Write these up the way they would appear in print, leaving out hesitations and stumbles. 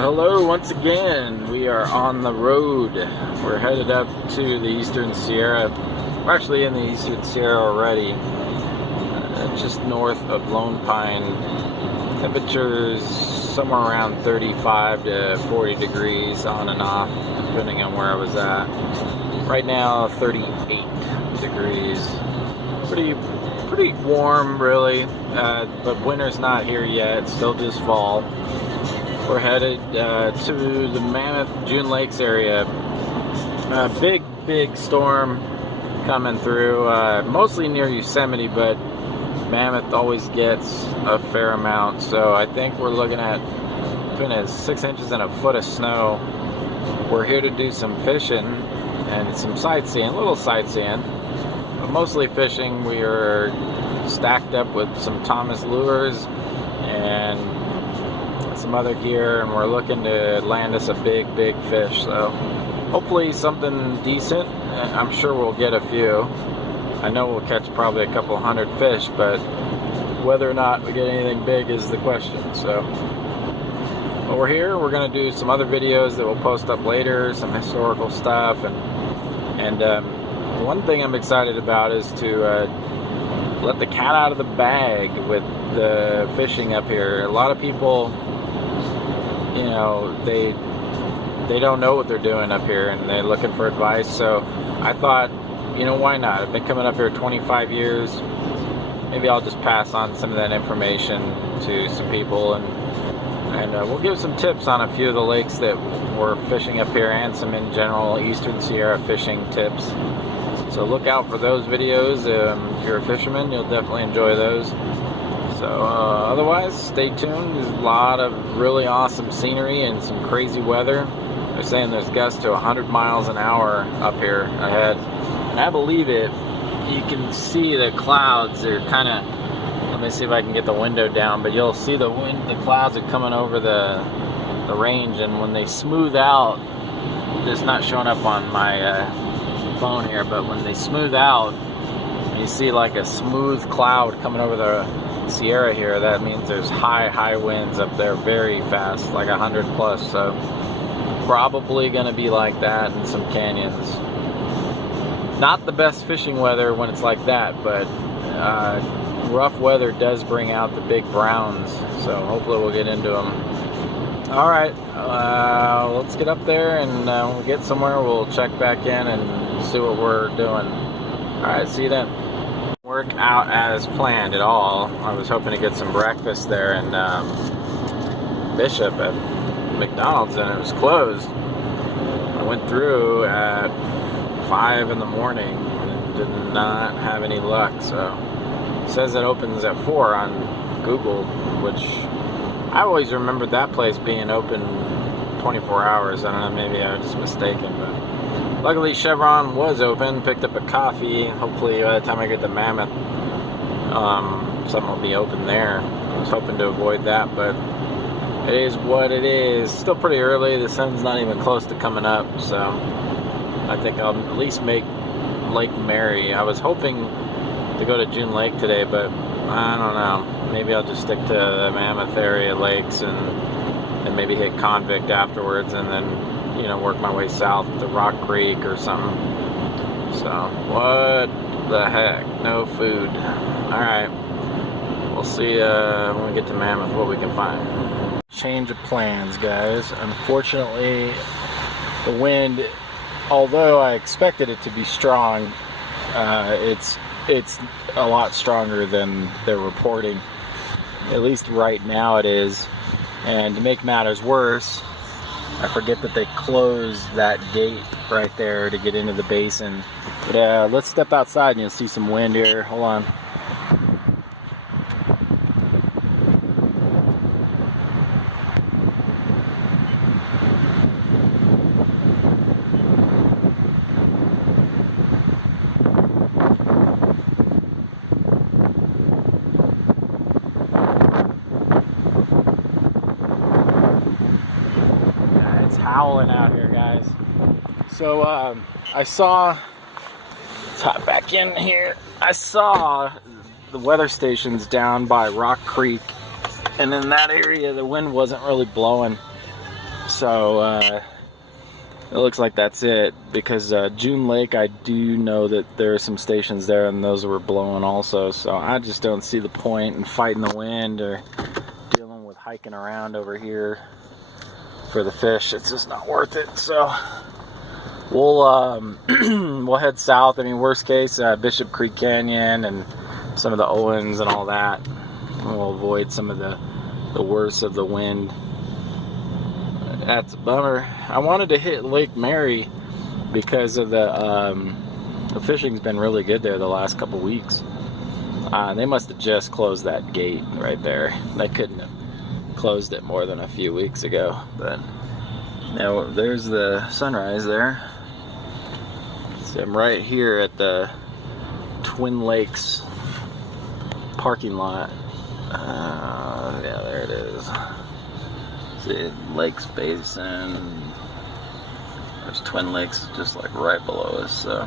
Well, hello once again. We are on the road. We're headed up to the Eastern Sierra. We're actually in the Eastern Sierra already, just north of Lone Pine. Temperatures somewhere around 35 to 40 degrees on and off, depending on where I was at. Right now, 38 degrees. Pretty warm, really, but winter's not here yet. It's still just fall. We're headed to the Mammoth June Lakes area. Big storm coming through, mostly near Yosemite, but Mammoth always gets a fair amount. So I think we're looking at between 6 inches and a foot of snow. We're here to do some fishing and some sightseeing, a little sightseeing, but mostly fishing. We are stacked up with some Thomas lures and some other gear, and we're looking to land us a big fish. So hopefully something decent. I'm sure we'll get a few. I know we'll catch probably a couple hundred fish, but whether or not we get anything big is the question. So but we're here. We're going to do some other videos that we'll post up later, some historical stuff, and one thing I'm excited about is to let the cat out of the bag with the fishing up here. A lot of people, you know, they don't know what they're doing up here, and they're looking for advice. So I thought, you know, why not? I've been coming up here 25 years. Maybe I'll just pass on some of that information to some people, and we'll give some tips on a few of the lakes that we're fishing up here, and some in general Eastern Sierra fishing tips. So look out for those videos. If you're a fisherman, you'll definitely enjoy those. So otherwise, stay tuned. There's a lot of really awesome scenery and some crazy weather. They're saying there's gusts to 100 miles an hour up here ahead. And I believe it. You can see the clouds. They're kind of, let me see if I can get the window down, but you'll see the clouds are coming over the range, and when they smooth out, it's not showing up on my phone here, but when they smooth out, you see like a smooth cloud coming over the Sierra here. That means there's high winds up there, very fast, like 100 plus. So probably gonna be like that in some canyons. Not the best fishing weather when it's like that, but rough weather does bring out the big browns, so hopefully we'll get into them. All right, let's get up there, and when we get somewhere, we'll check back in and see what we're doing. All right, see you then. Work out as planned at all. I was hoping to get some breakfast there in Bishop at McDonald's, and it was closed. I went through at 5 in the morning and did not have any luck. So it says it opens at 4 on Google, which I always remembered that place being open 24 hours. I don't know, maybe I was just mistaken, but luckily Chevron was open. Picked up a coffee. Hopefully by the time I get to Mammoth, something will be open there. I was hoping to avoid that, but it is what it is. Still pretty early. The sun's not even close to coming up, so I think I'll at least make Lake Mary. I was hoping to go to June Lake today, but I don't know. Maybe I'll just stick to the Mammoth area lakes and maybe hit Convict afterwards, and then, you know, work my way south to Rock Creek or something. So what the heck? No food. All right. We'll see when we get to Mammoth what we can find. Change of plans, guys. Unfortunately, the wind, although I expected it to be strong, it's a lot stronger than they're reporting. At least right now it is. And to make matters worse, I forget that they closed that gate right there to get into the basin. But let's step outside and you'll see some wind here. Hold on. Howling out here, guys. So I saw, let's hop back in here. I saw the weather stations down by Rock Creek, and in that area the wind wasn't really blowing. So it looks like that's it, because June Lake, I do know that there are some stations there and those were blowing also, so I just don't see the point in fighting the wind or dealing with hiking around over here for the fish. It's just not worth it. So we'll we'll head south. I mean, worst case, Bishop Creek Canyon and some of the Owens and all that. We'll avoid some of the worst of the wind. That's a bummer. I wanted to hit Lake Mary because of the fishing's been really good there the last couple weeks. They must have just closed that gate right there. They couldn't have closed it more than a few weeks ago. But now there's the sunrise there. So I'm right here at the Twin Lakes parking lot. Yeah, there it is. See, Lakes Basin. There's Twin Lakes just like right below us, so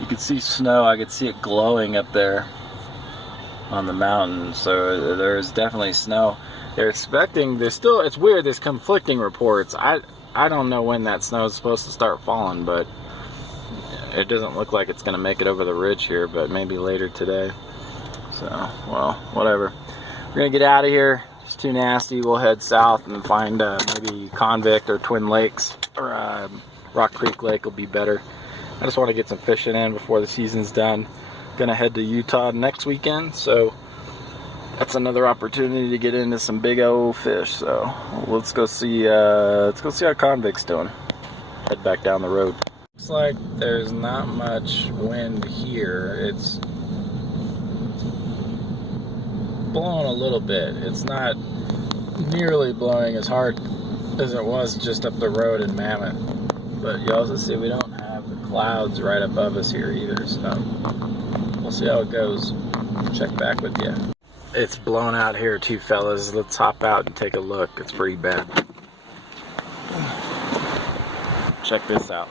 you can see snow. I could see it glowing up there on the mountain, so there's definitely snow. They're expecting, there's still, it's weird, there's conflicting reports. I don't know when that snow is supposed to start falling, but it doesn't look like it's going to make it over the ridge here, but maybe later today. So, well, whatever. We're going to get out of here. It's too nasty. We'll head south and find maybe Convict or Twin Lakes, or Rock Creek Lake will be better. I just want to get some fishing in before the season's done. Gonna head to Utah next weekend, so that's another opportunity to get into some big old fish. So let's go see how Convict's doing. Head back down the road. Looks like there's not much wind here. It's blowing a little bit. It's not nearly blowing as hard as it was just up the road in Mammoth, but you also see we don't have the clouds right above us here either, so we'll see how it goes. Check back with you. It's blown out here too, fellas. Let's hop out and take a look. It's pretty bad. Check this out.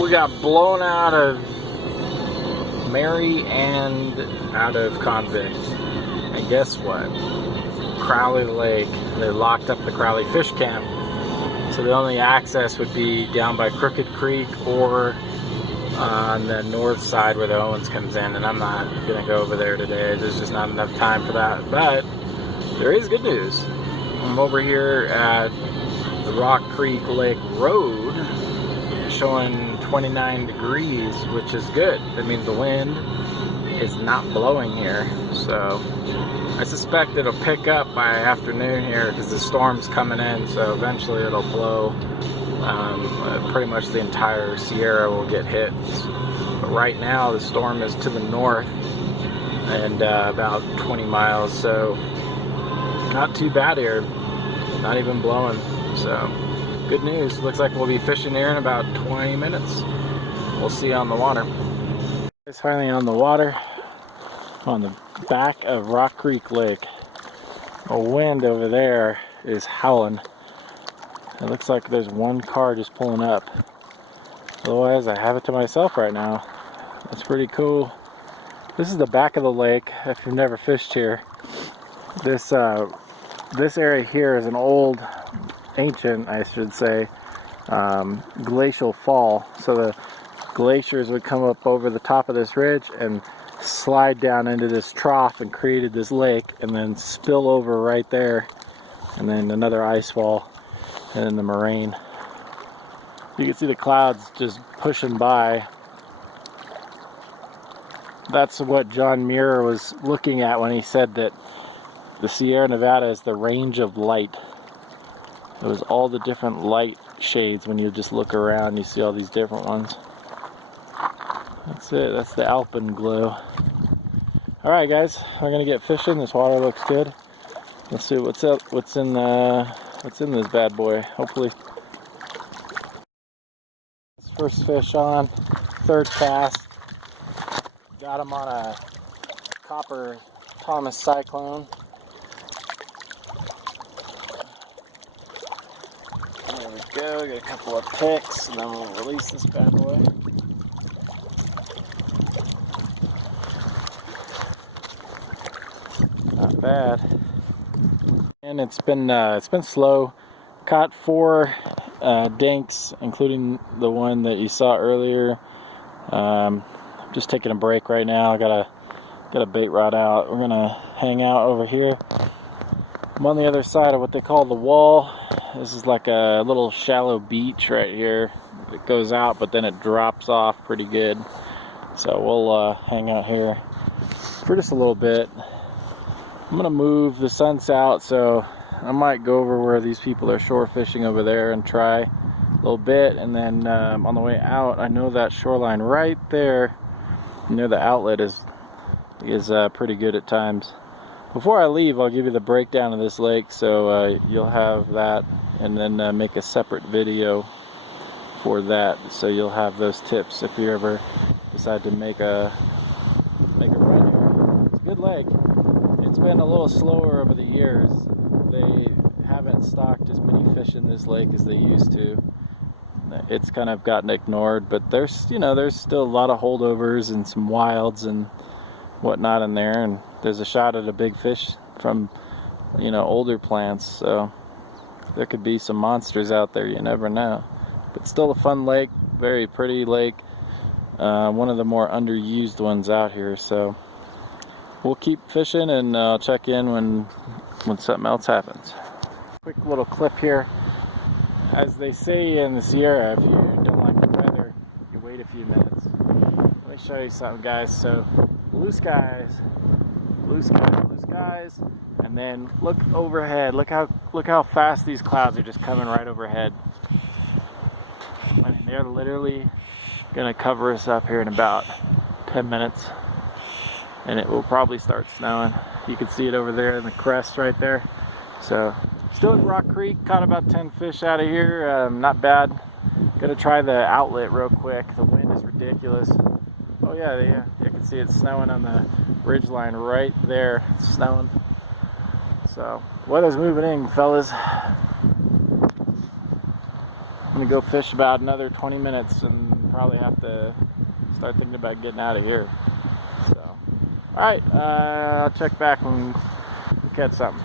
We got blown out of Mary and out of Convict. And guess what? Crowley Lake. They locked up the Crowley Fish Camp. So the only access would be down by Crooked Creek or on the north side where the Owens comes in. And I'm not going to go over there today. There's just not enough time for that. But there is good news. I'm over here at the Rock Creek Lake Road, showing 29 degrees, which is good. That means the wind is not blowing here, so I suspect it'll pick up by afternoon here because the storm's coming in, so eventually it'll blow. Pretty much the entire Sierra will get hit, but right now the storm is to the north and about 20 miles, so not too bad here, not even blowing. So good news. Looks like we'll be fishing here in about 20 minutes. We'll see you on the water. It's finally on the water on the back of Rock Creek Lake. A wind over there is howling. It looks like there's one car just pulling up. Otherwise, I have it to myself right now. That's pretty cool. This is the back of the lake. If you've never fished here, this area here is an old, ancient, I should say, glacial fall. So the glaciers would come up over the top of this ridge and slide down into this trough and created this lake, and then spill over right there, and then another ice wall, and then the moraine. You can see the clouds just pushing by. That's what John Muir was looking at when he said that the Sierra Nevada is the range of light. It was all the different light shades. When you just look around, you see all these different ones. That's it. That's the alpenglow. Alright guys, we're gonna get fishing. This water looks good. Let's see what's up, what's in this bad boy. Hopefully. First fish on, third cast. Got him on a copper Thomas Cyclone. There we go, get a couple of picks and then we'll release this bad boy. Not bad. And it's been slow. Caught 4 dinks, including the one that you saw earlier. Just taking a break right now. I got a bait rod out. We're gonna hang out over here. I'm on the other side of what they call the wall. This is like a little shallow beach right here. It goes out, but then it drops off pretty good. So we'll hang out here for just a little bit. I'm gonna move. The sun's out, so I might go over where these people are shore fishing over there and try a little bit, and then on the way out, I know that shoreline right there near the outlet is pretty good at times. Before I leave, I'll give you the breakdown of this lake, so you'll have that, and then make a separate video for that, so you'll have those tips if you ever decide to make a run here. It's a good lake. It's been a little slower over the years. They haven't stocked as many fish in this lake as they used to. It's kind of gotten ignored, but there's still a lot of holdovers and some wilds and whatnot in there, and there's a shot at a big fish from older plants, so there could be some monsters out there, you never know. But still a fun lake, very pretty lake, one of the more underused ones out here, so we'll keep fishing, and I'll check in when something else happens. Quick little clip here. As they say in the Sierra, if you don't like the weather, you wait a few minutes. Let me show you something, guys. So blue skies, and then look overhead. Look how fast these clouds are just coming right overhead. I mean, they're literally gonna cover us up here in about 10 minutes. And it will probably start snowing. You can see it over there in the crest right there. So, still at Rock Creek, caught about 10 fish out of here, not bad. Gonna try the outlet real quick. The wind is ridiculous. Oh yeah, you can see it snowing on the ridge line right there. It's snowing. So, weather's moving in, fellas. I'm gonna go fish about another 20 minutes and probably have to start thinking about getting out of here. Alright, I'll check back when we catch something.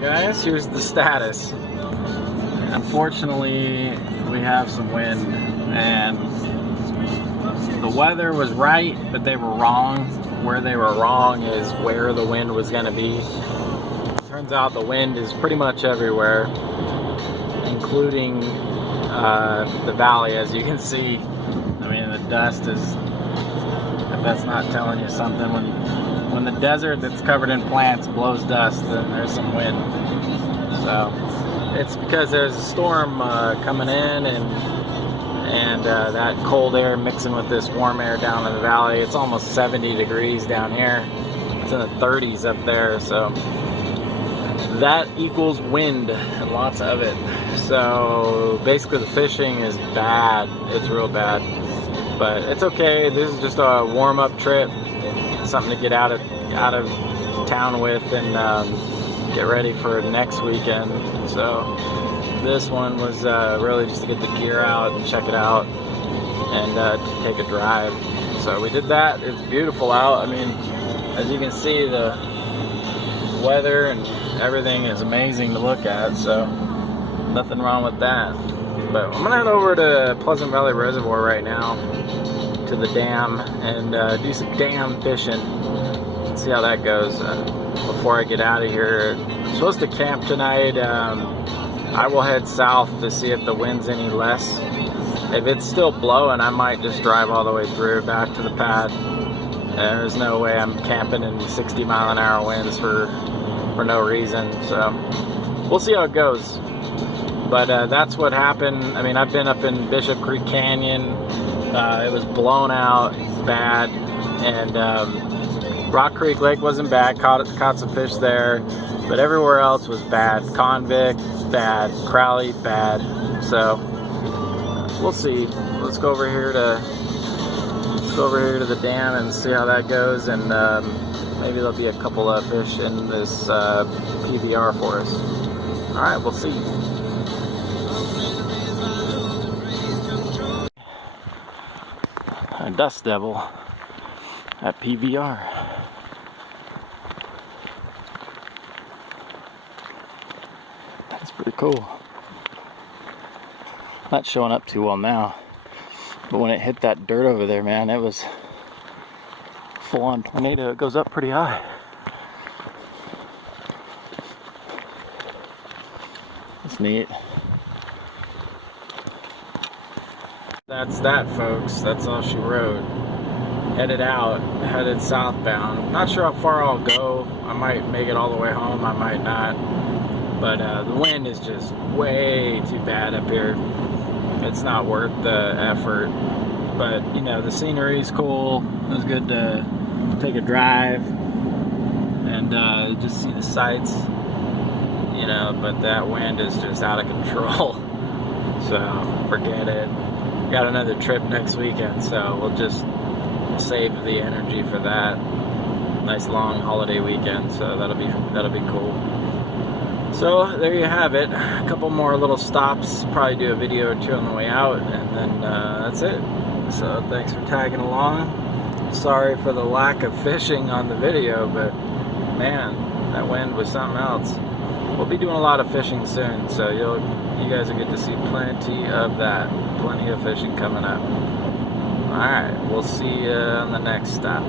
Guys, here's the status. Unfortunately, we have some wind, and the weather was right, but they were wrong. Where they were wrong is where the wind was going to be. Turns out the wind is pretty much everywhere, including the valley, as you can see. I mean, the dust is, if that's not telling you something, when the desert that's covered in plants blows dust, then there's some wind. So it's because there's a storm coming in, and that cold air mixing with this warm air down in the valley. It's almost 70 degrees down here. It's in the 30s up there, so that equals wind, and lots of it. So basically the fishing is bad. It's real bad, but it's okay. This is just a warm-up trip, something to get out of town with, and get ready for next weekend. So This one was really just to get the gear out and check it out and to take a drive. So we did that. It's beautiful out. I mean, as you can see, the weather and everything is amazing to look at, so nothing wrong with that. But I'm gonna head over to Pleasant Valley Reservoir right now, to the dam, and do some dam fishing. See how that goes before I get out of here. I'm supposed to camp tonight. I will head south to see if the wind's any less. If it's still blowing, I might just drive all the way through back to the pad. There's no way I'm camping in 60-mile-an-hour winds for no reason. So we'll see how it goes. But that's what happened. I mean, I've been up in Bishop Creek Canyon. It was blown out bad, and Rock Creek Lake wasn't bad. Caught some fish there, but everywhere else was bad. Convict, bad. Crowley, bad. So we'll see. Let's go over here to the dam and see how that goes, and maybe there'll be a couple of fish in this PVR for us. All right, we'll see. A dust devil at PVR. That's pretty cool. Not showing up too well now, but when it hit that dirt over there, man, it was full-on tornado. It goes up pretty high. That's neat. That's that, folks. That's all she wrote. Headed out, headed southbound. Not sure how far I'll go. I might make it all the way home, I might not. But the wind is just way too bad up here. It's not worth the effort. But, you know, the scenery's cool. It was good to take a drive and just see the sights. You know, but that wind is just out of control. So, forget it. Got another trip next weekend, so we'll just save the energy for that. Nice long holiday weekend, so that'll be cool. So there you have it. A couple more little stops. Probably do a video or two on the way out, and then that's it. So thanks for tagging along. Sorry for the lack of fishing on the video, but man, that wind was something else. We'll be doing a lot of fishing soon, so you guys will get to see plenty of that. Plenty of fishing coming up. Alright, we'll see you on the next stop.